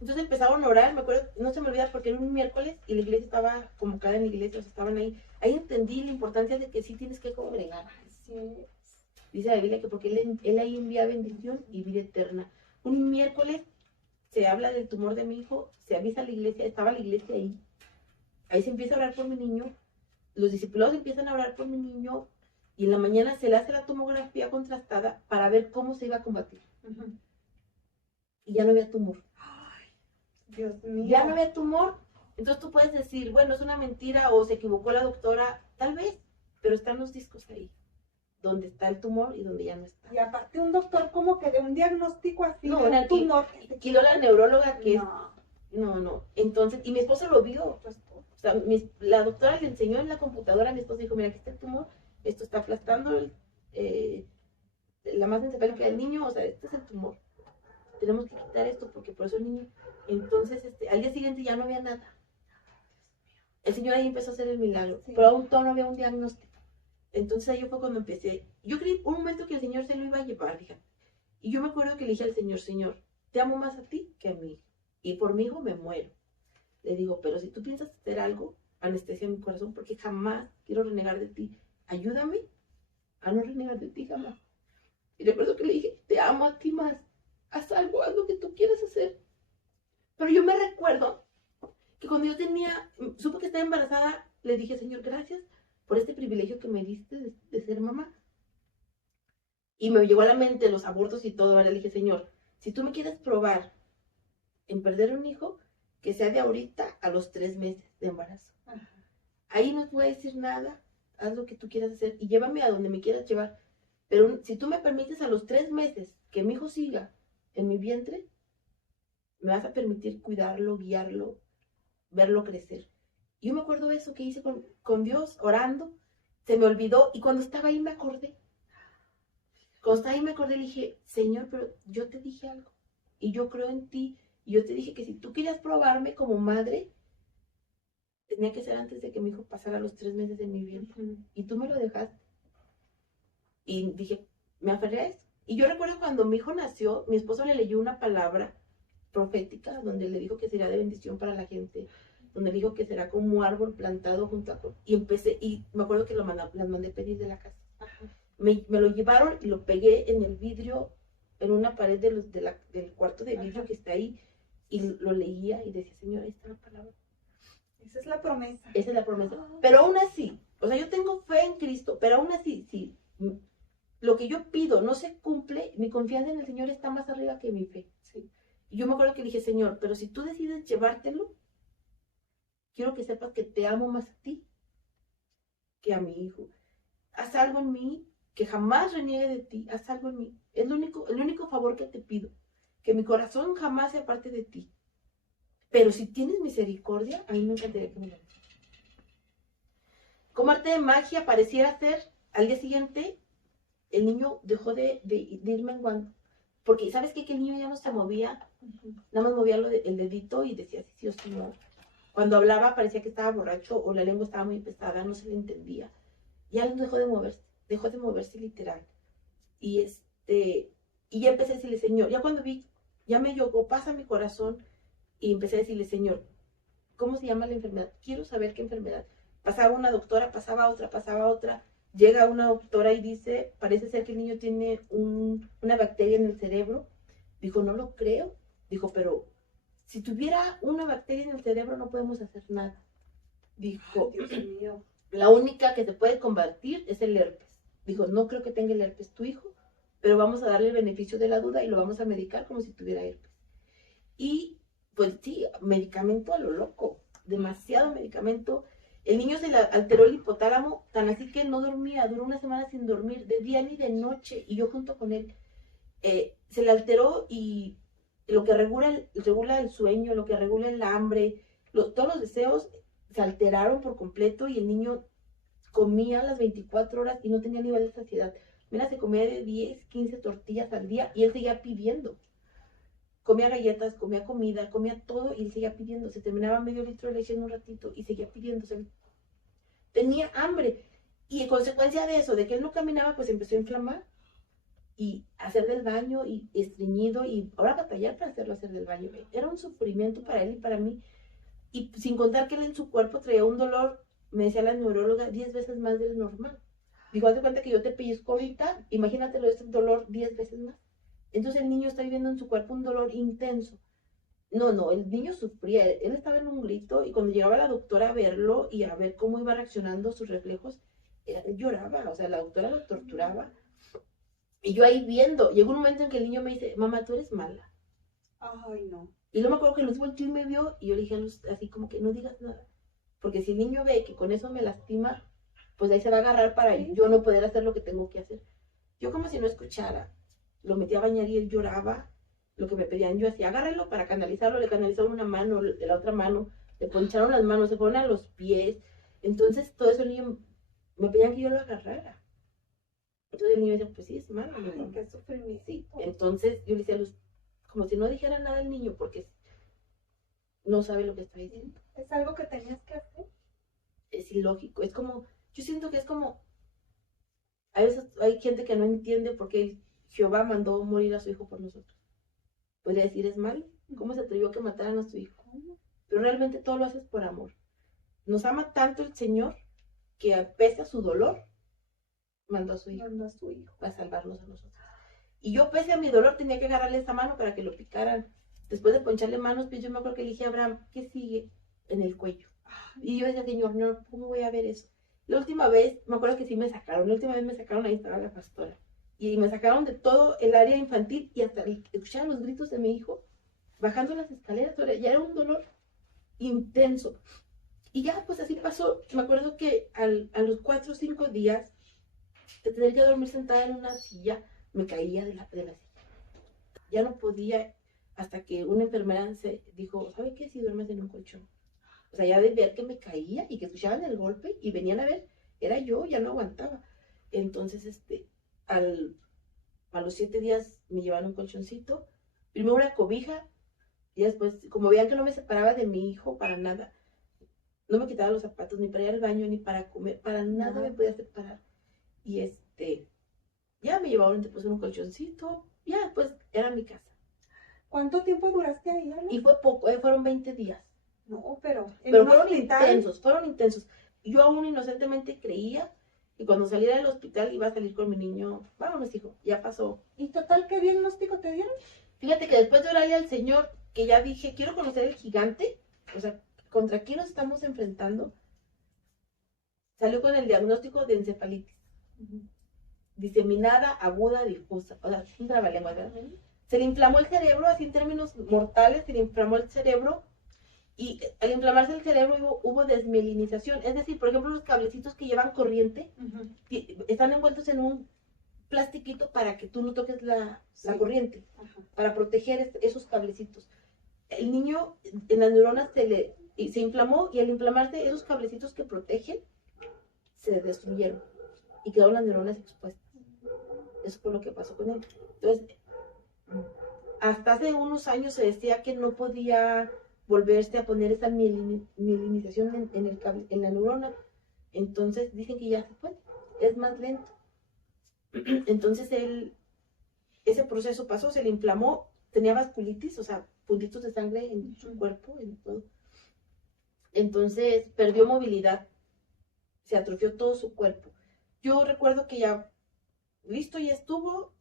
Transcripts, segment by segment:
Entonces empezaron a orar, me acuerdo, no se me olvida porque era un miércoles y la iglesia estaba convocada en la iglesia, o sea, estaban ahí. Ahí entendí la importancia de que sí tienes que congregar. Así es. Dice la Biblia que porque él ahí envía bendición y vida eterna. Un miércoles se habla del tumor de mi hijo, se avisa a la iglesia, estaba la iglesia ahí. Ahí se empieza a orar por mi niño, los discípulos empiezan a orar por mi niño y en la mañana se le hace la tomografía contrastada para ver cómo se iba a combatir. Y ya no había tumor. Ay, Dios mío. Ya no había tumor. Entonces tú puedes decir, bueno, es una mentira o se equivocó la doctora, tal vez, pero están los discos ahí, donde está el tumor y donde ya no está. Y aparte un doctor como que de un diagnóstico así No, de un tumor. quitó la neuróloga que No. no. Entonces, y mi esposo lo vio, pues, o sea, la doctora le enseñó en la computadora, mi esposo dijo, mira, aquí está el tumor, esto está aplastando la masa encefálica del niño, o sea, este es el tumor. Tenemos que quitar esto porque por eso el niño. Entonces, al día siguiente ya no había nada. El Señor ahí empezó a hacer el milagro, sí. Pero aún no había un diagnóstico. Entonces ahí fue cuando empecé. Yo creí un momento que el Señor se lo iba a llevar, fíjate. Y yo me acuerdo que le dije al Señor, Señor, te amo más a ti que a mí. Y por mi hijo me muero. Le digo, pero si tú piensas hacer algo, anestesia mi corazón, porque jamás quiero renegar de ti. Ayúdame a no renegar de ti jamás. Y recuerdo que le dije, te amo a ti más. Haz algo, haz lo que tú quieras hacer. Pero yo me recuerdo que cuando yo supe que estaba embarazada, le dije, Señor, gracias por este privilegio que me diste de ser mamá. Y me llegó a la mente los abortos y todo. Ahora le dije, Señor, si tú me quieres probar en perder un hijo, que sea de ahorita a los 3 meses de embarazo. Ajá. Ahí no te voy a decir nada, haz lo que tú quieras hacer y llévame a donde me quieras llevar. Pero si tú me permites a los 3 meses que mi hijo siga en mi vientre, me vas a permitir cuidarlo, guiarlo, verlo crecer. Yo me acuerdo de eso que hice con Dios, orando, se me olvidó y cuando estaba ahí me acordé. Cuando estaba ahí me acordé y le dije, Señor, pero yo te dije algo y yo creo en ti. Y yo te dije que si tú querías probarme como madre, tenía que ser antes de que mi hijo pasara los 3 meses de mi vientre. Y tú me lo dejaste. Y dije, me aferré a eso. Y yo recuerdo cuando mi hijo nació, mi esposo le leyó una palabra profética donde le dijo que sería de bendición para la gente, donde le dijo que será como un árbol plantado junto a... Y empecé, y me acuerdo que las mandé pedir de la casa. Me lo llevaron y lo pegué en el vidrio, en una pared del cuarto de vidrio que está ahí, y lo leía y decía, Señor, ahí está la palabra. Esa es la promesa. Esa es la promesa. Pero aún así, o sea, yo tengo fe en Cristo, pero aún así, sí, lo que yo pido no se cumple, mi confianza en el Señor está más arriba que mi fe. Sí. Y yo me acuerdo que le dije, Señor, pero si tú decides llevártelo, quiero que sepas que te amo más a ti que a mi hijo. Haz algo en mí que jamás reniegue de ti, haz algo en mí. Es el único favor que te pido, que mi corazón jamás sea parte de ti. Pero si tienes misericordia, a mí me encantaría que me lo hagas. Como arte de magia pareciera ser, al día siguiente, el niño dejó de ir menguando. Porque, ¿sabes qué? Que el niño ya no se movía, nada más movía el dedito y decía sí o sí no. Cuando hablaba parecía que estaba borracho o la lengua estaba muy pesada, no se le entendía. Ya dejó de moverse literal. Y y ya empecé a decirle, Señor, ya cuando vi, ya me llegó, pasa mi corazón, y empecé a decirle, Señor, ¿cómo se llama la enfermedad? Quiero saber qué enfermedad. Pasaba una doctora, pasaba otra. Llega una doctora y dice, parece ser que el niño tiene una bacteria en el cerebro. Dijo, no lo creo. Dijo, pero si tuviera una bacteria en el cerebro no podemos hacer nada. Dijo, Dios mío, la única que se puede combatir es el herpes. Dijo, no creo que tenga el herpes tu hijo, pero vamos a darle el beneficio de la duda y lo vamos a medicar como si tuviera herpes. Y pues sí, medicamento a lo loco, demasiado medicamento. El niño se le alteró el hipotálamo, tan así que no dormía, duró una semana sin dormir, de día ni de noche, y yo junto con él. Se le alteró y lo que regula el sueño, lo que regula el hambre, todos los deseos se alteraron por completo y el niño comía las 24 horas y no tenía nivel de saciedad. Mira, se comía de 10, 15 tortillas al día y él seguía pidiendo. Comía galletas, comía comida, comía todo y él seguía pidiendo. Se terminaba medio litro de leche en un ratito y seguía pidiendo. Tenía hambre. Y en consecuencia de eso, de que él no caminaba, pues empezó a inflamar. y hacer del baño y estreñido y ahora batallar para hacerlo hacer del baño. Era un sufrimiento para él y para mí. Y sin contar que él en su cuerpo traía un dolor, me decía la neuróloga, 10 veces más del normal. Digo, haz de cuenta que yo te pellizco ahorita, imagínatelo, este dolor 10 veces más. Entonces el niño está viviendo en su cuerpo un dolor intenso. No, el niño sufría, él estaba en un grito y cuando llegaba la doctora a verlo y a ver cómo iba reaccionando sus reflejos, él lloraba, o sea, la doctora lo torturaba. Y yo ahí viendo, llegó un momento en que el niño me dice, mamá, tú eres mala. Ay, no. Y luego me acuerdo que Luz volteó y me vio y yo le dije a Luz así como que no digas nada. Porque si el niño ve que con eso me lastima, pues ahí se va a agarrar para yo no poder hacer lo que tengo que hacer. Yo como si no escuchara, lo metí a bañar y él lloraba. Lo que me pedían, yo hacía, agárrelo para canalizarlo, le canalizaron una mano, de la otra mano, le poncharon las manos, se ponen a los pies. Entonces todo eso el niño me pedían que yo lo agarrara. Entonces el niño decía, pues sí, es malo. Ay, qué sufrimiento. Sí, entonces yo le decía a Luz, como si no dijera nada el niño, porque no sabe lo que está diciendo. ¿Es algo que tenías que hacer? Es ilógico, es como, yo siento que es como, a veces hay gente que no entiende por qué Jehová mandó morir a su hijo por nosotros. Podría decir, es malo, ¿cómo se atrevió a que mataran a su hijo? Pero realmente todo lo haces por amor. Nos ama tanto el Señor que pese a su dolor, mandó a su hijo para salvarnos a nosotros. Y yo pese a mi dolor tenía que agarrarle esa mano para que lo picaran. Después de poncharle manos, pues yo me acuerdo que le dije a Abraham, ¿qué sigue? En el cuello. Y yo decía, Señor, no, ¿cómo voy a ver eso? La última vez, me acuerdo que sí me sacaron, la última vez me sacaron, ahí estaba la pastora. Y me sacaron de todo el área infantil y hasta escuchaban los gritos de mi hijo bajando las escaleras. Ya era un dolor intenso. Y ya, pues así pasó. Me acuerdo que a los 4 o 5 días de tener que dormir sentada en una silla, me caía de la silla. Ya no podía, hasta que una enfermera se dijo, ¿sabe qué? Si duermes en un colchón. O sea, ya de ver que me caía y que escuchaban el golpe y venían a ver, era yo, ya no aguantaba. Entonces, a los 7 días me llevaron un colchoncito, primero una cobija, y después, como veían que no me separaba de mi hijo para nada, no me quitaba los zapatos, ni para ir al baño, ni para comer, para nada me podía separar. Y ya me llevaron después en un colchoncito, ya después era mi casa. ¿Cuánto tiempo duraste ahí, Ana? Y fue poco, fueron 20 días. No, pero fueron intensos. Yo aún inocentemente creía que cuando saliera del hospital iba a salir con mi niño. Vámonos, hijo, ya pasó. ¿Y total qué diagnóstico te dieron? Fíjate que después de orarle al Señor, que ya dije, quiero conocer el gigante, o sea, ¿contra quién nos estamos enfrentando? Salió con el diagnóstico de encefalitis. Diseminada, aguda, difusa. O sea, es un trabalengua, ¿verdad? Se le inflamó el cerebro, así en términos mortales, se le inflamó el cerebro. Y al inflamarse el cerebro hubo desmielinización. Es decir, por ejemplo, los cablecitos que llevan corriente están envueltos en un plastiquito para que tú no toques la corriente, para proteger esos cablecitos. El niño, en las neuronas se inflamó y al inflamarse esos cablecitos que protegen, se destruyeron y quedaron las neuronas expuestas. Eso fue lo que pasó con él. Entonces, hasta hace unos años se decía que no podía volverse a poner esa mielinización en la neurona. Entonces dicen que ya se puede, es más lento. Entonces ese proceso pasó, se le inflamó, tenía vasculitis, o sea, puntitos de sangre en su cuerpo, en todo. Entonces perdió movilidad, se atrofió todo su cuerpo. Yo recuerdo que ya, listo, ya estuvo,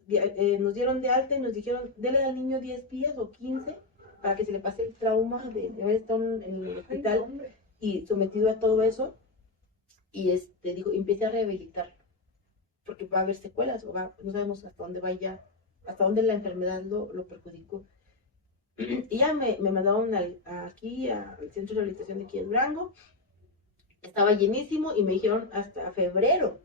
nos dieron de alta y nos dijeron, dele al niño 10 días o 15 para que se le pase el trauma de haber estado en el hospital y sometido a todo eso. Y digo, empiece a rehabilitarlo, porque va a haber secuelas, no sabemos hasta dónde vaya, hasta dónde la enfermedad lo perjudicó. Y ya me mandaron aquí al centro de rehabilitación de aquí en Durango. Estaba llenísimo y me dijeron hasta febrero.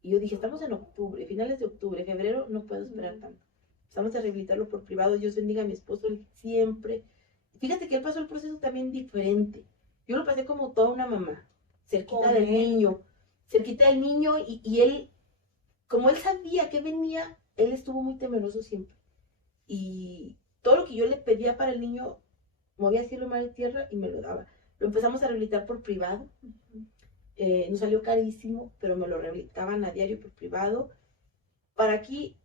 Y yo dije, estamos en octubre, finales de octubre, febrero, no puedo esperar tanto. Empezamos a rehabilitarlo por privado. Dios bendiga a mi esposo, él siempre. Fíjate que él pasó el proceso también diferente. Yo lo pasé como toda una mamá, cerquita del niño, y él, como él sabía que venía, él estuvo muy temeroso siempre. Y todo lo que yo le pedía para el niño, movía cielo, mar y tierra y me lo daba. Lo empezamos a rehabilitar por privado. Nos salió carísimo, pero me lo rehabilitaban a diario por privado. Para aquí,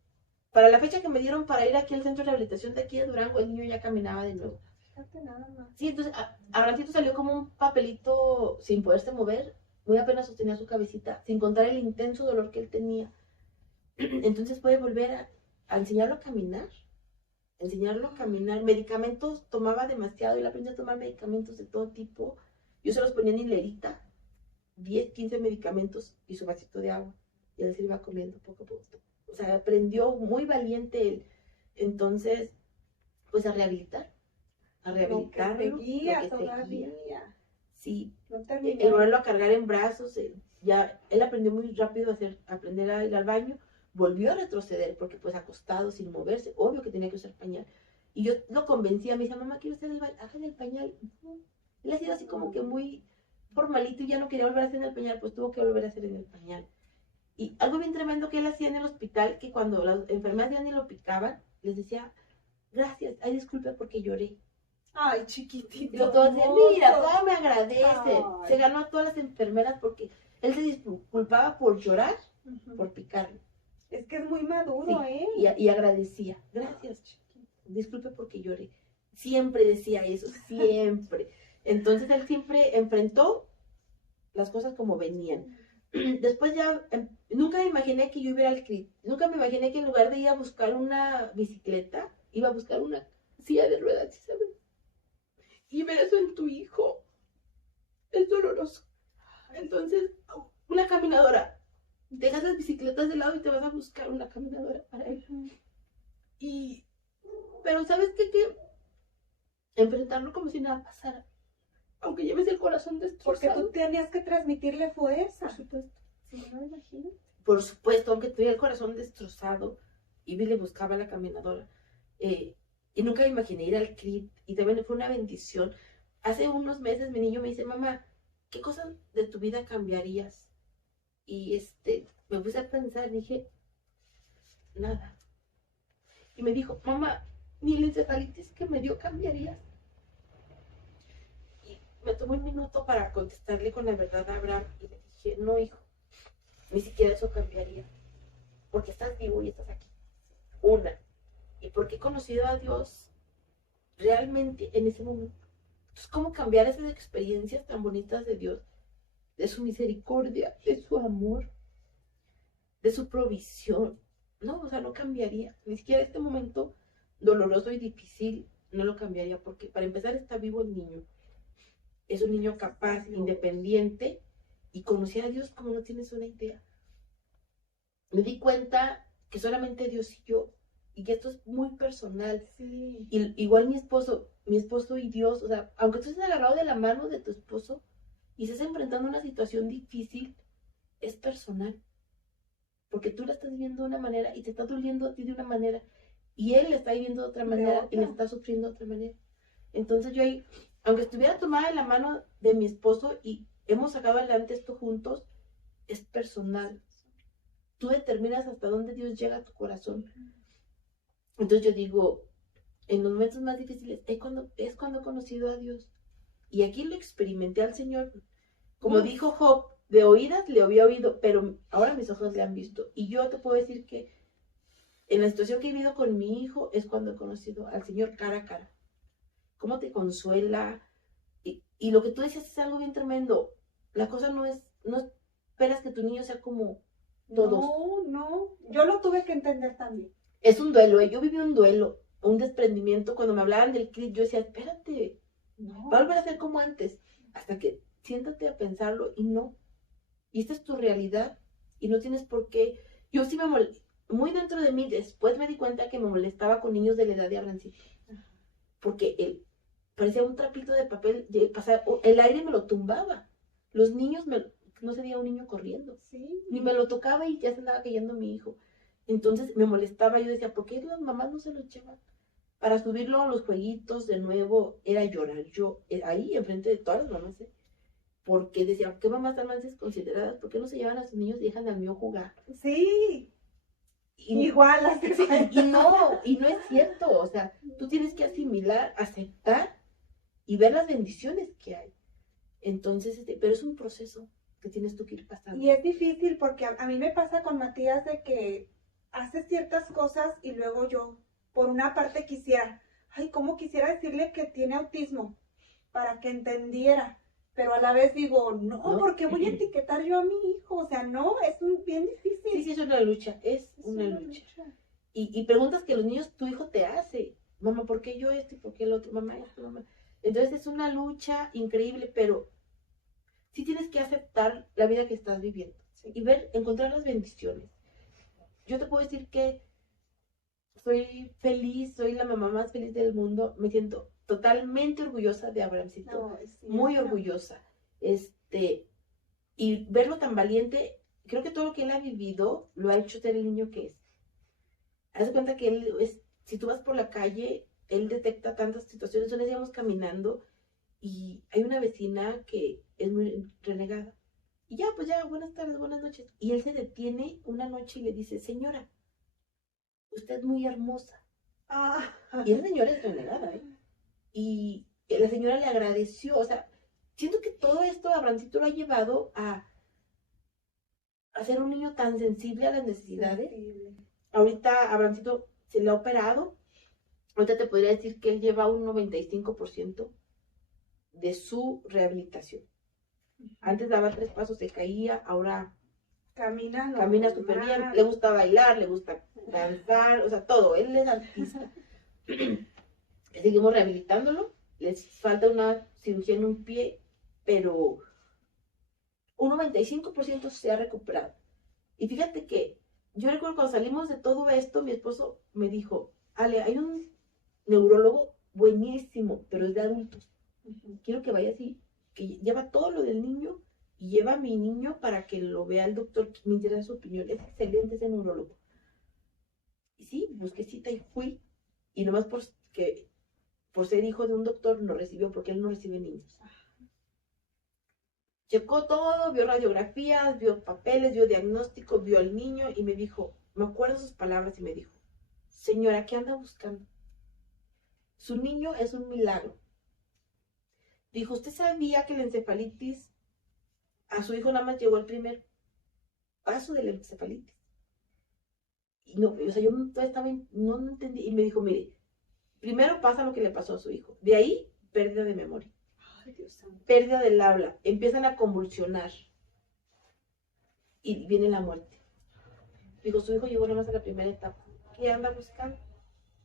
para la fecha que me dieron para ir aquí al centro de rehabilitación de aquí de Durango, el niño ya caminaba de nuevo. Fíjate nada más. Sí, entonces a ratito salió como un papelito sin poderse mover, muy apenas sostenía su cabecita, sin contar el intenso dolor que él tenía. Entonces puede volver a enseñarlo a caminar. Medicamentos tomaba demasiado y la aprendí a tomar medicamentos de todo tipo. Yo se los ponía en hilerita, 10, 15 medicamentos y su vasito de agua. Y él se iba comiendo poco a poco. O sea, aprendió muy valiente él. Entonces, pues a rehabilitarlo. Lo que seguía lo que todavía. seguía. Sí, No el terminó. volverlo a cargar en brazos, él aprendió muy rápido a aprender a ir al baño, volvió a retroceder porque pues acostado, sin moverse, obvio que tenía que usar pañal. Y yo lo convencía, me decía, mamá, quiero hacer el baño, hagan el pañal. No. Él ha sido así como que muy formalito y ya no quería volver a hacer en el pañal, pues tuvo que volver a hacer en el pañal. Y algo bien tremendo que él hacía en el hospital, que cuando las enfermeras ya ni lo picaban, les decía, gracias, ay, disculpe porque lloré. Ay, chiquitito. Y los todos decían, mira, cómo me agradece. Ay. Se ganó a todas las enfermeras porque él se disculpaba por llorar, por picarle. Es que es muy maduro, Sí, ¿eh? y agradecía, gracias, disculpe porque lloré. Siempre decía eso, siempre. Entonces él siempre enfrentó las cosas como venían. Después ya, nunca me imaginé que yo iba al CRIT. Nunca me imaginé que en lugar de ir a buscar una bicicleta, iba a buscar una silla de ruedas, ¿sí sabes? Y ver eso en tu hijo es doloroso. Entonces, una caminadora, dejas las bicicletas de lado y te vas a buscar una caminadora para él. Pero ¿sabes qué? Que enfrentarlo como si nada pasara. Aunque lleves el corazón Porque destrozado. tú tenías que transmitirle fuerza. Por supuesto. Sí, no, imagino. Por supuesto, aunque tuviera el corazón destrozado, iba y le buscaba a la caminadora. Y nunca me imaginé ir al CRIT. Y también fue una bendición. Hace unos meses mi niño me dice, mamá, ¿qué cosas de tu vida cambiarías? Y me puse a pensar, dije, nada. Y me dijo, mamá, ni la encefalitis que me dio cambiarías. Y me tomó un minuto para contestarle con la verdad a Abraham. Y le dije, no, hijo, ni siquiera eso cambiaría. Porque estás vivo y estás aquí. Una. Y porque he conocido a Dios realmente en ese momento. Entonces, ¿cómo cambiar esas experiencias tan bonitas de Dios? De su misericordia, de su amor, de su provisión. No, o sea, no cambiaría. Ni siquiera este momento doloroso y difícil no lo cambiaría. Porque para empezar está vivo el niño. Es un niño capaz, independiente. Y conocí a Dios como no tienes una idea. Me di cuenta que solamente Dios y yo. Y que esto es muy personal. Sí. Y, igual mi esposo y Dios, o sea, aunque tú estés agarrado de la mano de tu esposo y estés enfrentando una situación difícil, es personal. Porque tú la estás viviendo de una manera y te está doliendo a ti de una manera. Y él la está viviendo de otra manera y le está sufriendo de otra manera. Entonces yo ahí, aunque estuviera tomada de la mano de mi esposo y hemos sacado adelante esto juntos, es personal. Tú determinas hasta dónde Dios llega a tu corazón. Entonces yo digo, en los momentos más difíciles es cuando he conocido a Dios. Y aquí lo experimenté al Señor. Como dijo Job, de oídas le había oído, pero ahora mis ojos le han visto. Y yo te puedo decir que en la situación que he vivido con mi hijo es cuando he conocido al Señor cara a cara. Cómo te consuela. Y lo que tú decías es algo bien tremendo. La cosa no esperas que tu niño sea como todos. No. Yo lo tuve que entender también. Es un duelo. Yo viví un duelo, un desprendimiento. Cuando me hablaban del CRIT, yo decía, espérate, No. va a volver a ser como antes. Hasta que siéntate a pensarlo y no. Y esta es tu realidad y no tienes por qué. Yo sí muy dentro de mí, después me di cuenta que me molestaba con niños de la edad de Abrancito. Porque él parecía un trapito de papel, el aire me lo tumbaba. Los niños, no se veía un niño corriendo. Sí. Ni me lo tocaba y ya se andaba cayendo mi hijo. Entonces me molestaba, yo decía, ¿por qué las mamás no se lo llevan? Para subirlo a los jueguitos de nuevo era llorar. Yo, ahí enfrente de todas las mamás, porque decía, ¿qué mamás tan más desconsideradas? ¿Por qué no se llevan a sus niños y dejan al mío jugar? Sí. Igual las y no es cierto. O sea, tú tienes que asimilar, aceptar y ver las bendiciones que hay. Entonces, pero es un proceso que tienes tú que ir pasando. Y es difícil porque a mí me pasa con Matías de que hace ciertas cosas y luego yo, por una parte quisiera, ay, cómo quisiera decirle que tiene autismo para que entendiera, pero a la vez digo, no, ¿No? porque voy a etiquetar yo a mi hijo, o sea, no, bien difícil. Sí, es una lucha, es una lucha. Y preguntas que los niños, tu hijo te hace, mamá, ¿por qué yo esto y por qué el otro? Mamá, esto, mamá. Entonces es una lucha increíble, pero sí tienes que aceptar la vida que estás viviendo y encontrar las bendiciones. Yo te puedo decir que soy feliz, soy la mamá más feliz del mundo, me siento totalmente orgullosa de Abrahamcito, muy orgullosa. Y verlo tan valiente, creo que todo lo que él ha vivido lo ha hecho ser el niño que es. Haz de cuenta que si tú vas por la calle, él detecta tantas situaciones. Entonces íbamos caminando y hay una vecina que es muy renegada. Y ya, pues ya, buenas tardes, buenas noches. Y él se detiene una noche y le dice, señora, usted es muy hermosa. Y esa señora es renegada, ¿eh? Y la señora le agradeció, o sea, siento que todo esto Abrancito lo ha llevado a ser un niño tan sensible a las necesidades. Ahorita Abrancito se le ha operado. Ahorita te podría decir que él lleva un 95% de su rehabilitación. Antes daba 3 pasos, se caía, ahora camina súper bien, le gusta bailar, le gusta danzar, o sea, todo, él es artista. Seguimos rehabilitándolo, les falta una cirugía en un pie, pero un 95% se ha recuperado. Y fíjate que yo recuerdo cuando salimos de todo esto, mi esposo me dijo, Ale, hay un neurólogo buenísimo, pero es de adultos. Quiero que vaya así, que lleva todo lo del niño y lleva a mi niño para que lo vea el doctor, que me interesa su opinión. Es excelente ese neurólogo. Y sí, busqué cita y fui. Y nomás por ser hijo de un doctor no recibió, porque él no recibe niños. Checó todo, vio radiografías, vio papeles, vio diagnóstico, vio al niño y me dijo, me acuerdo sus palabras y me dijo, señora, ¿qué anda buscando? Su niño es un milagro. Dijo, ¿usted sabía que la encefalitis a su hijo nada más llegó al primer paso de la encefalitis? Y no, o sea, yo no entendí. Y me dijo, mire, primero pasa lo que le pasó a su hijo. De ahí, pérdida de memoria. Ay, Dios santo. Pérdida del habla. Empiezan a convulsionar. Y viene la muerte. Dijo, su hijo llegó nada más a la primera etapa. ¿Qué anda buscando?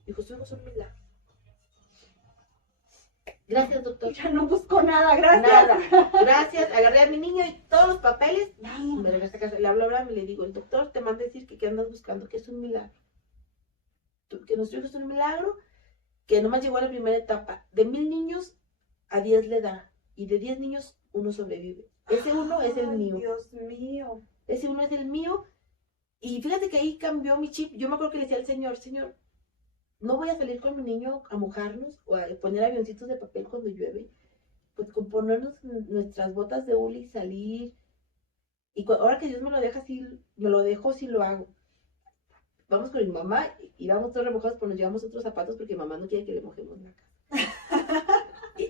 Dijo, su hijo es un milagro. Gracias, doctor. Ya no busco nada, gracias. Nada. Gracias. Agarré a mi niño y todos los papeles. Me regresé a casa. Le hablo ahora y le digo, el doctor te manda a decir que qué andas buscando, que es un milagro. Que nuestro hijo es un milagro, que nomás llegó a la primera etapa. De 1000 niños, a 10 le da. Y de 10 niños, 1 sobrevive. Ese 1 es el mío. Dios mío. Ese 1 es el mío. Y fíjate que ahí cambió mi chip. Yo me acuerdo que le decía al Señor, no voy a salir con mi niño a mojarnos o a poner avioncitos de papel cuando llueve. Pues con ponernos nuestras botas de hule y salir. Y ahora que Dios me lo deja así, me lo dejo si lo hago. Vamos con mi mamá y vamos todos remojados, pues nos llevamos otros zapatos porque mamá no quiere que le mojemos la casa.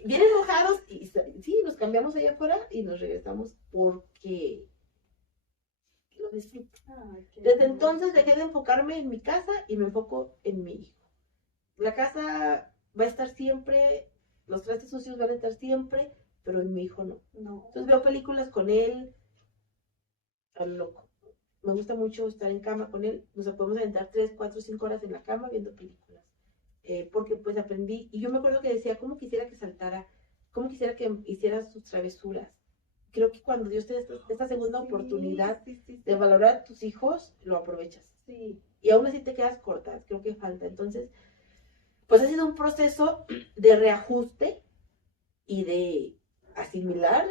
Vienen mojados y sí, nos cambiamos allá afuera y nos regresamos porque lo disfruto. Desde entonces dejé de enfocarme en mi casa y me enfoco en mi hijo. La casa va a estar siempre, los trastes sucios van a estar siempre, pero en mi hijo no. Entonces veo películas con él, a lo loco. Me gusta mucho estar en cama con él. Nos podemos aventar 3, 4, 5 horas en la cama viendo películas. Porque pues aprendí. Y yo me acuerdo que decía, ¿cómo quisiera que saltara? ¿Cómo quisiera que hiciera sus travesuras? Creo que cuando Dios te da esta segunda oportunidad de valorar a tus hijos, lo aprovechas. Y aún así te quedas corta. Creo que falta. Entonces, pues ha sido un proceso de reajuste y de asimilar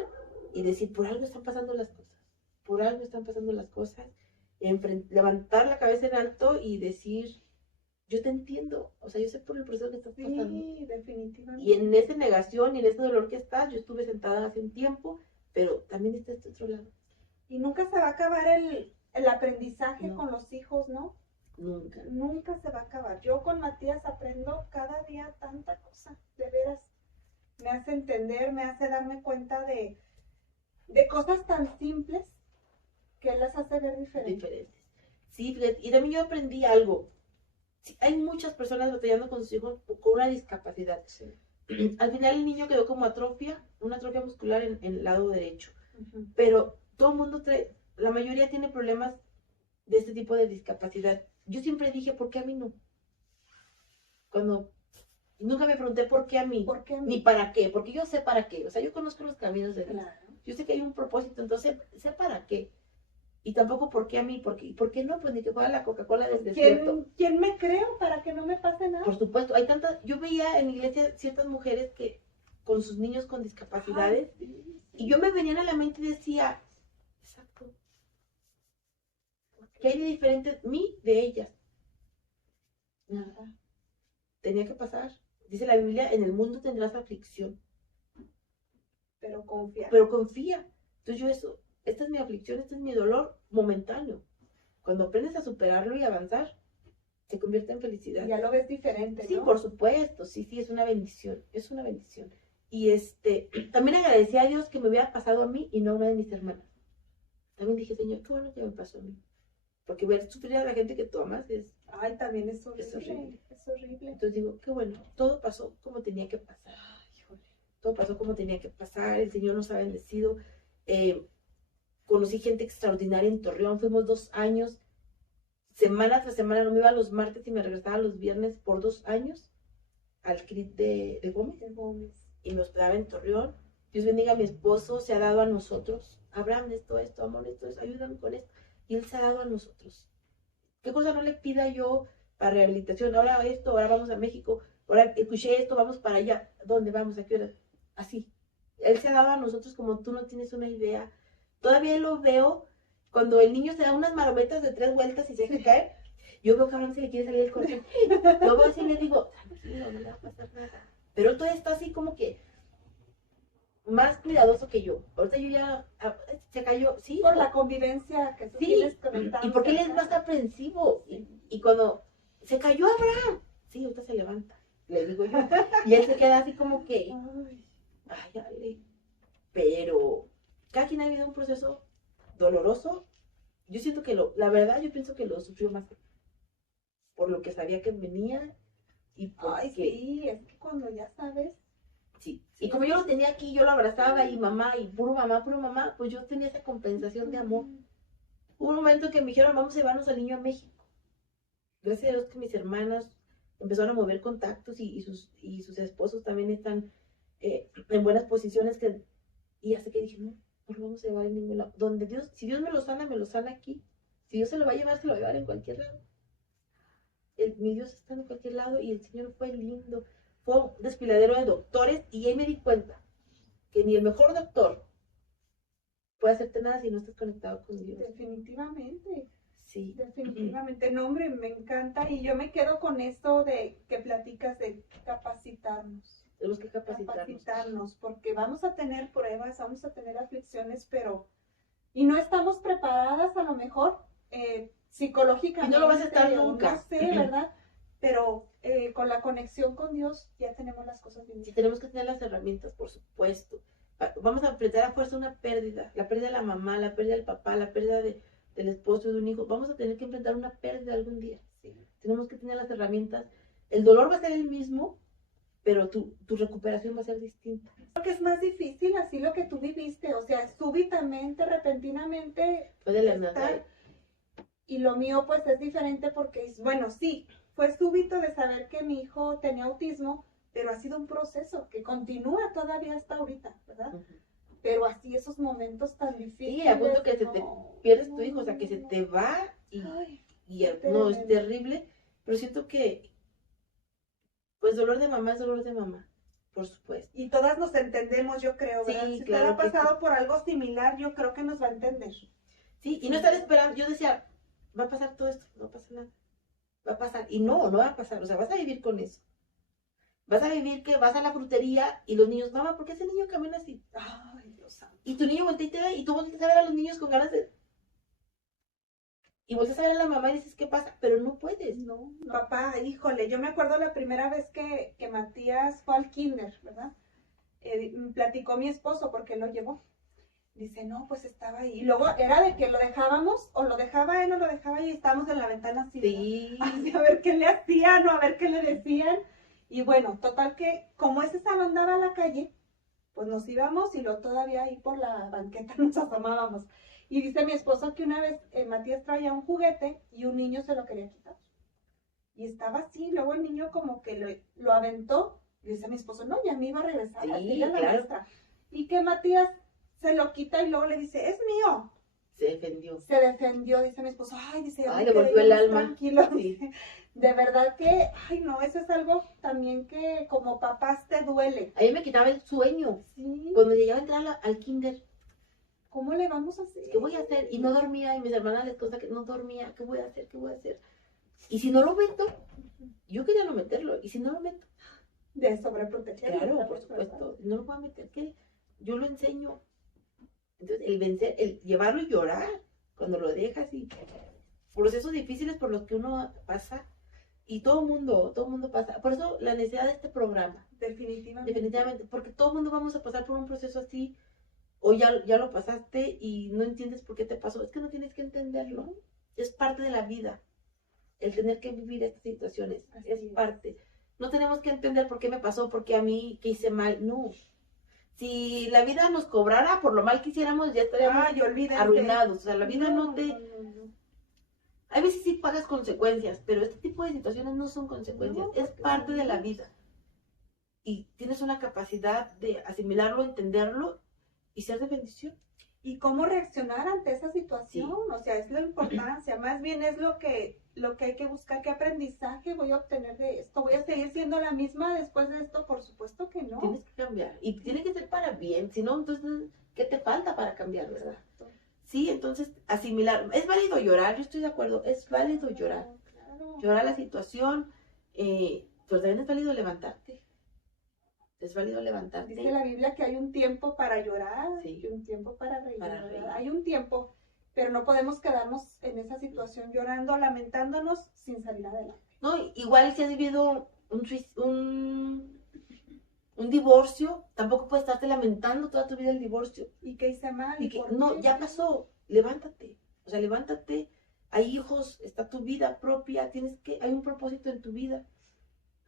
y decir, por algo están pasando las cosas. Por algo están pasando las cosas. Levantar la cabeza en alto y decir, yo te entiendo, o sea, yo sé por el proceso que estás pasando. Sí, definitivamente. Y en esa negación y en ese dolor que estás, yo estuve sentada hace un tiempo, pero también está este otro lado. Y nunca se va a acabar el aprendizaje con los hijos, ¿no? Nunca. Nunca se va a acabar. Yo con Matías aprendo cada día tanta cosa, de veras. Me hace entender, me hace darme cuenta de cosas tan simples que él las hace ver diferentes. Sí, fíjate, y también yo aprendí algo. Sí, hay muchas personas batallando con sus hijos con una discapacidad. Sí. Al final el niño quedó como atrofia, una atrofia muscular en el lado derecho. Ujú. Pero todo el mundo trae, la mayoría tiene problemas de este tipo de discapacidad. Yo siempre dije, ¿por qué a mí no? Cuando nunca me pregunté por qué a mí, ¿Por qué a ni mí? para qué, porque yo sé para qué. O sea, yo conozco los caminos de Dios. Claro. Yo sé que hay un propósito, entonces sé para qué. Y tampoco por qué a mí, porque ¿por qué no? Pues ni que fuera la Coca-Cola del desierto. ¿Quién me creo para que no me pase nada? Por supuesto, hay tantas, yo veía en la iglesia ciertas mujeres que con sus niños con discapacidades, Ay, sí, y yo me venían a la mente y decía, exacto, ¿qué hay de diferente mí de ellas? Nada, tenía que pasar. Dice la Biblia, en el mundo tendrás aflicción, pero confía. pero confía. Entonces yo eso, esta es mi aflicción, este es mi dolor momentáneo. Cuando aprendes a superarlo y avanzar, se convierte en felicidad. Y ya lo ves diferente, ¿no? Sí, por supuesto, sí, es una bendición, es una bendición. Y también agradecí a Dios que me hubiera pasado a mí y no a una de mis hermanas. También dije, Señor, qué bueno que me pasó a mí. Porque ver sufrir a la gente que tú amas Ay, también es horrible. es horrible. Es horrible. Entonces digo, qué bueno, todo pasó como tenía que pasar. Todo pasó como tenía que pasar, el Señor nos ha bendecido. Conocí gente extraordinaria en Torreón, fuimos 2 años, semana tras semana, no me iba los martes y me regresaba los viernes por 2 años al CRIT de Gómez. De Gómez. Y me hospedaba en Torreón. Dios bendiga a mi esposo, se ha dado a nosotros. Abraham, esto, amor, esto, ayúdame con esto. Y Él se ha dado a nosotros. ¿Qué cosa no le pida yo para rehabilitación? Ahora esto, ahora vamos a México, ahora escuché esto, vamos para allá. ¿Dónde vamos? ¿A qué hora? Así. Él se ha dado a nosotros como tú no tienes una idea. Todavía lo veo cuando el niño se da unas marometas de 3 vueltas y se deja caer. Yo veo que ahora se le quiere salir el corazón. Lo veo así y le digo, tranquilo, no le va a pasar nada. Pero él todavía está así como que más cuidadoso que yo. Ahorita yo ya se cayó, sí. Por la convivencia que tú sí, tienes conectada. y porque él es más aprensivo. Y cuando se cayó Abraham, sí, ahorita se levanta, le digo yo. Y él se queda así como que, ay, dale. Pero cada quien ha vivido un proceso doloroso. Yo siento que la verdad, yo pienso que lo sufrió más por lo que sabía que venía y porque... Ay, sí, es que cuando ya sabes. Sí. Y como yo lo tenía aquí, yo lo abrazaba y puro mamá, pues yo tenía esa compensación de amor. Hubo un momento que me dijeron, vamos a llevarnos al niño a México. Gracias a Dios que mis hermanas empezaron a mover contactos y sus esposos también están en buenas posiciones. Y hasta que dije, no lo vamos a llevar en ningún lado. Si Dios me lo sana aquí. Si Dios se lo va a llevar, se lo va a llevar en cualquier lado. Mi Dios está en cualquier lado y el Señor fue lindo. Fue un desfiladero de doctores y ahí me di cuenta que ni el mejor doctor puede hacerte nada si no estás conectado con Dios. Definitivamente. Sí. Definitivamente. No, hombre, me encanta. Y yo me quedo con esto de que platicas de capacitarnos. Tenemos que capacitarnos. Porque vamos a tener pruebas, vamos a tener aflicciones, pero... Y no estamos preparadas a lo mejor psicológicamente. Y no lo vas a estar nunca. No sé, ¿verdad? Pero con la conexión con Dios ya tenemos las cosas bien. Sí, tenemos que tener las herramientas, por supuesto. Vamos a enfrentar a fuerza una pérdida. La pérdida de la mamá, la pérdida del papá, la pérdida del esposo, de un hijo. Vamos a tener que enfrentar una pérdida algún día. Sí. Tenemos que tener las herramientas. El dolor va a ser el mismo, pero tu recuperación va a ser distinta. Creo que es más difícil así lo que tú viviste, o sea, súbitamente, repentinamente. Fue de la nada. Y lo mío pues es diferente porque, bueno, sí, fue súbito de saber que mi hijo tenía autismo, pero ha sido un proceso que continúa todavía hasta ahorita, ¿verdad? Pero así esos momentos tan difíciles. Sí, a punto que se te pierdes tu hijo, o sea, que se te va y no, es terrible, pero siento que pues dolor de mamá es dolor de mamá, por supuesto. Y todas nos entendemos, yo creo, ¿verdad? Sí, si claro, usted ha pasado por algo similar, yo creo que nos va a entender. Sí, y no estar esperando, yo decía, va a pasar todo esto, no pasa nada, va a pasar, y no va a pasar, o sea, vas a vivir con eso. Vas a vivir que vas a la frutería y los niños, mamá, ¿por qué ese niño camina así? Ay, Dios santo. Y tu niño voltea y te ve, y tú volteas a ver a los niños con ganas de... Y volteas a ver a la mamá y dices, ¿qué pasa? Pero no puedes. No. Papá, híjole, yo me acuerdo la primera vez que Matías fue al kinder, ¿verdad? Platicó mi esposo porque lo llevó. Dice, no, pues estaba ahí. Y luego era de que lo dejábamos, o lo dejaba él o lo dejaba ella, y estábamos en la ventana así, Sí. así, a ver qué le hacían o a ver qué le decían. Y bueno, total que como ese salón andaba a la calle, pues nos íbamos y luego todavía ahí por la banqueta nos asomábamos. Y dice mi esposo que una vez Matías traía un juguete y un niño se lo quería quitar. Y estaba así, luego el niño como que lo aventó, y dice mi esposo, no, ya me iba a regresar, Sí, así a la claro. maestra. Y que Matías se lo quita y luego le dice, es mío. Se defendió. Se defendió, dice mi esposo, ay, dice, Ay, le volvió el alma. Tranquilo. Sí. De verdad que, ay, no, eso es algo también que como papás te duele. A mí me quitaba el sueño. Sí. Cuando llegaba a entrar al kinder, ¿Cómo le vamos a hacer? ¿qué voy a hacer? Y no dormía, y mis hermanas les consta que no dormía, ¿qué voy a hacer? ¿Qué voy a hacer? Y si no lo meto, yo quería no meterlo, y si no lo meto, De sobreproteger. claro, por supuesto, no lo voy a meter, ¿qué? Yo lo enseño. Entonces, el vencer, el llevarlo y llorar, cuando lo dejas, y procesos difíciles por los que uno pasa, y todo mundo pasa. Por eso la necesidad de este programa. Definitivamente, porque todo el mundo vamos a pasar por un proceso así, o ya lo pasaste y no entiendes por qué te pasó. Es que no tienes que entenderlo. Es parte de la vida. El tener que vivir estas situaciones. Es parte. No tenemos que entender por qué me pasó, por qué a mí, qué hice mal. No. Si la vida nos cobrara por lo mal que hiciéramos, ya estaríamos arruinados. O sea, la vida no te... A veces sí pagas consecuencias, pero este tipo de situaciones no son consecuencias. Es parte de la vida. Y tienes una capacidad de asimilarlo, entenderlo y ser de bendición. ¿Y cómo reaccionar ante esa situación? Sí. O sea, es la importancia, más bien es lo que hay que buscar, qué aprendizaje voy a obtener de esto, voy a seguir siendo la misma después de esto, por supuesto que no. Tienes que cambiar, y tiene que ser para bien, si no, entonces, ¿qué te falta para cambiar, verdad? Exacto. Sí, entonces, asimilar, es válido llorar, yo estoy de acuerdo, es válido llorar, claro. Llorar la situación, pero también es válido levantarte. Es válido levantarte. Dice la Biblia que hay un tiempo para llorar, sí. Y un tiempo para reír. Hay un tiempo, pero no podemos quedarnos en esa situación llorando, lamentándonos sin salir adelante. No, igual si has vivido un divorcio, tampoco puedes estarte lamentando toda tu vida el divorcio. ¿Y qué hice mal? No, ya pasó, levántate. O sea, levántate. Hay hijos, está tu vida propia, hay un propósito en tu vida.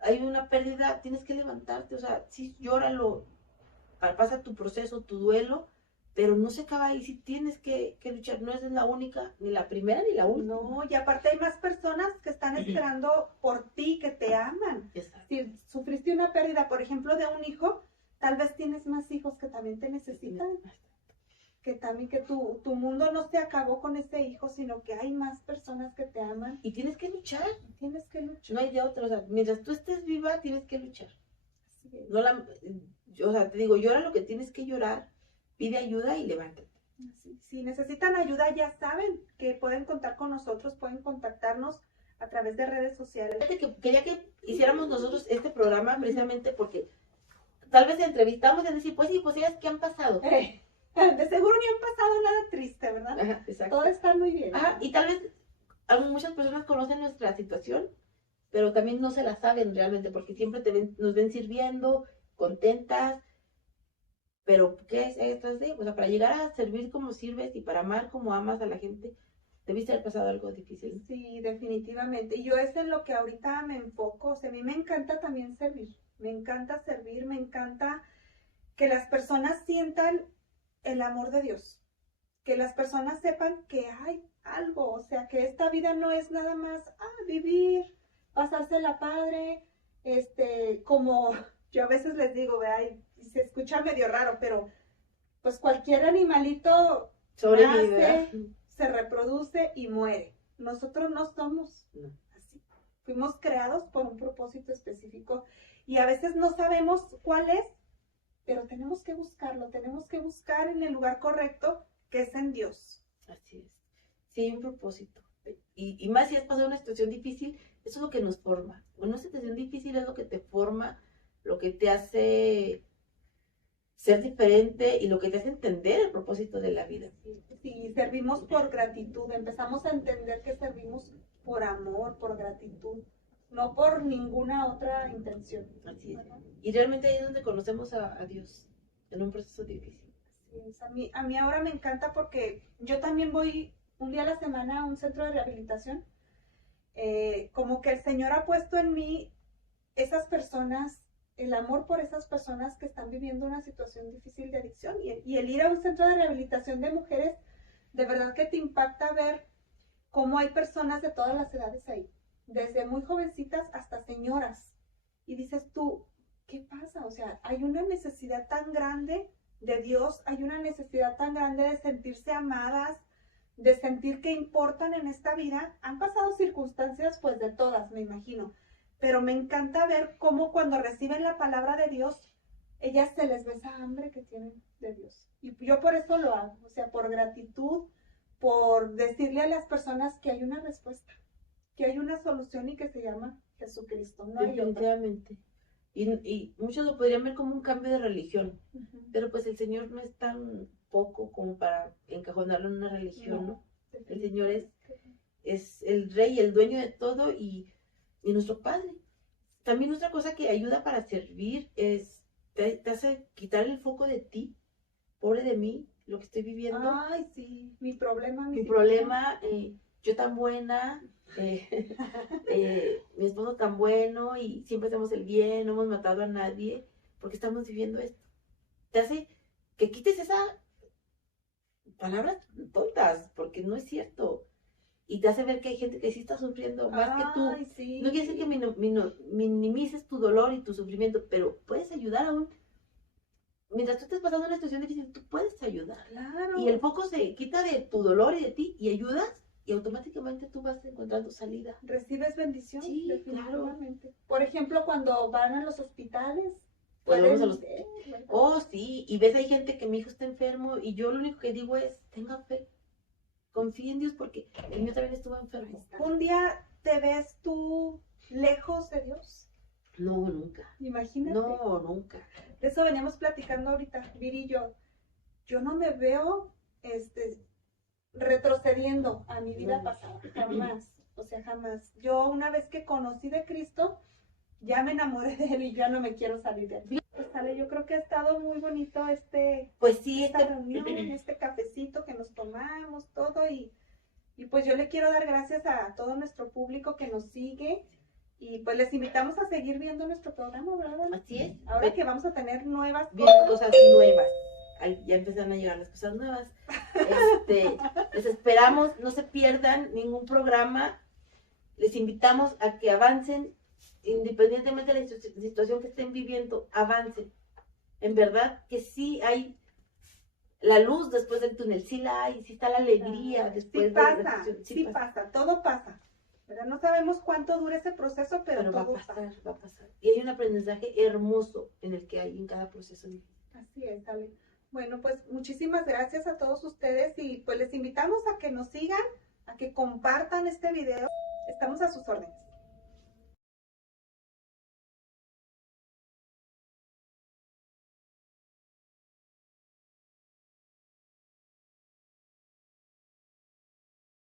Hay una pérdida, tienes que levantarte, o sea, sí, llóralo, pasa tu proceso, tu duelo, pero no se acaba ahí, sí tienes que luchar, no es la única, ni la primera ni la última. No, y aparte hay más personas que están esperando por ti, que te aman. Exacto. Si sufriste una pérdida, por ejemplo, de un hijo, tal vez tienes más hijos que también te necesitan. Que también que tu mundo no se acabó con ese hijo, sino que hay más personas que te aman. Y tienes que luchar. Tienes que luchar. No hay de otra, o sea, mientras tú estés viva, tienes que luchar. Así es. O sea, te digo, llora lo que tienes que llorar, pide ayuda y levántate. Si necesitan ayuda, ya saben que pueden contar con nosotros, pueden contactarnos a través de redes sociales. Quería que hiciéramos nosotros este programa precisamente porque tal vez entrevistamos y decir, pues sí, pues ellas, ¿qué han pasado? De seguro ni han pasado nada triste, ¿verdad? Ajá, exacto. Todo está muy bien. Ajá, y tal vez muchas personas conocen nuestra situación, pero también no se la saben realmente, porque siempre nos ven sirviendo, contentas, pero ¿qué es esto? O sea, para llegar a servir como sirves y para amar como amas a la gente, debiste haber pasado algo difícil. Sí, definitivamente. Y yo es en lo que ahorita me enfoco. O sea, a mí me encanta también servir. Me encanta servir, me encanta que las personas sientan el amor de Dios. Que las personas sepan que hay algo. O sea, que esta vida no es nada más vivir, pasársela padre. Como yo a veces les digo, y se escucha medio raro, pero pues cualquier animalito nace, se reproduce y muere. Nosotros no somos así. Fuimos creados por un propósito específico y a veces no sabemos cuál es, pero tenemos que buscarlo, tenemos que buscar en el lugar correcto, que es en Dios. Así es. Sí hay un propósito. Y más si has pasado una situación difícil, eso es lo que nos forma. Una situación difícil es lo que te forma, lo que te hace ser diferente y lo que te hace entender el propósito de la vida. Sí, servimos por gratitud. Empezamos a entender que servimos por amor, por gratitud, no por ninguna otra intención. Así es. Y realmente ahí es donde conocemos a Dios, en un proceso difícil. es. A mí ahora me encanta porque yo también voy un día a la semana a un centro de rehabilitación. Como que el Señor ha puesto en mí esas personas, el amor por esas personas que están viviendo una situación difícil de adicción. Y el ir a un centro de rehabilitación de mujeres, de verdad que te impacta ver cómo hay personas de todas las edades ahí, desde muy jovencitas hasta señoras. Y dices tú, ¿qué pasa? O sea, hay una necesidad tan grande de Dios, hay una necesidad tan grande de sentirse amadas, de sentir que importan en esta vida. Han pasado circunstancias, pues de todas, me imagino, pero me encanta ver cómo cuando reciben la palabra de Dios, ellas se les ve esa hambre que tienen de Dios. Y yo por eso lo hago, o sea, por gratitud, por decirle a las personas que hay una respuesta, que hay una solución y que se llama Jesucristo. No hay otra. Definitivamente. Y muchos lo podrían ver como un cambio de religión, Ujú. pero pues el Señor no es tan poco como para encajonarlo en una religión, ¿no? El Señor es el Rey, el dueño de todo y nuestro Padre. También otra cosa que ayuda para servir es, te hace quitar el foco de ti, pobre de mí, lo que estoy viviendo, Ay, sí, mi problema, mi problema, yo tan buena, mi esposo tan bueno y siempre hacemos el bien, no hemos matado a nadie, porque estamos viviendo esto. Te hace que quites esas palabras tontas, porque no es cierto. Y te hace ver que hay gente que sí está sufriendo más que tú. Ay, sí. No quiere decir que minimices tu dolor y tu sufrimiento, pero puedes ayudar aún. Mientras tú estés pasando una situación difícil, tú puedes ayudar. Claro. Y el foco se quita de tu dolor y de ti y ayudas y automáticamente tú vas encontrando salida. Recibes bendición, Sí, definitivamente. Claro. Por ejemplo, cuando van a los hospitales. Pues pueden, vamos a los... Oh, sí, y ves, hay gente que mi hijo está enfermo y yo lo único que digo es, tenga fe, confía en Dios porque el mío también estuvo enfermo. ¿Un día te ves tú lejos de Dios? No, nunca. Imagínate. No, nunca. De eso veníamos platicando ahorita, Viri y yo. Yo no me veo retrocediendo a mi vida pasada, jamás. O sea, jamás. Yo una vez que conocí de Cristo, ya me enamoré de Él y ya no me quiero salir de Él. Pues sale, yo creo que ha estado muy bonito pues sí, esta reunión, este cafecito que nos tomamos, todo. Y pues yo le quiero dar gracias a todo nuestro público que nos sigue. Y pues les invitamos a seguir viendo nuestro programa, ¿verdad? Así es. Ahora que vamos a tener nuevas cosas nuevas. Ay, ya empiezan a llegar las cosas nuevas. Les esperamos, no se pierdan ningún programa. Les invitamos a que avancen, independientemente de la situación que estén viviendo, avancen. En verdad que sí hay la luz después del túnel, sí la hay, sí está la alegría después de la situación. Sí pasa, todo pasa. Pero no sabemos cuánto dura ese proceso, pero todo va a pasar. Y hay un aprendizaje hermoso en el que hay en cada proceso. Así es, Ale. Bueno, pues muchísimas gracias a todos ustedes y pues les invitamos a que nos sigan, a que compartan este video. Estamos a sus órdenes.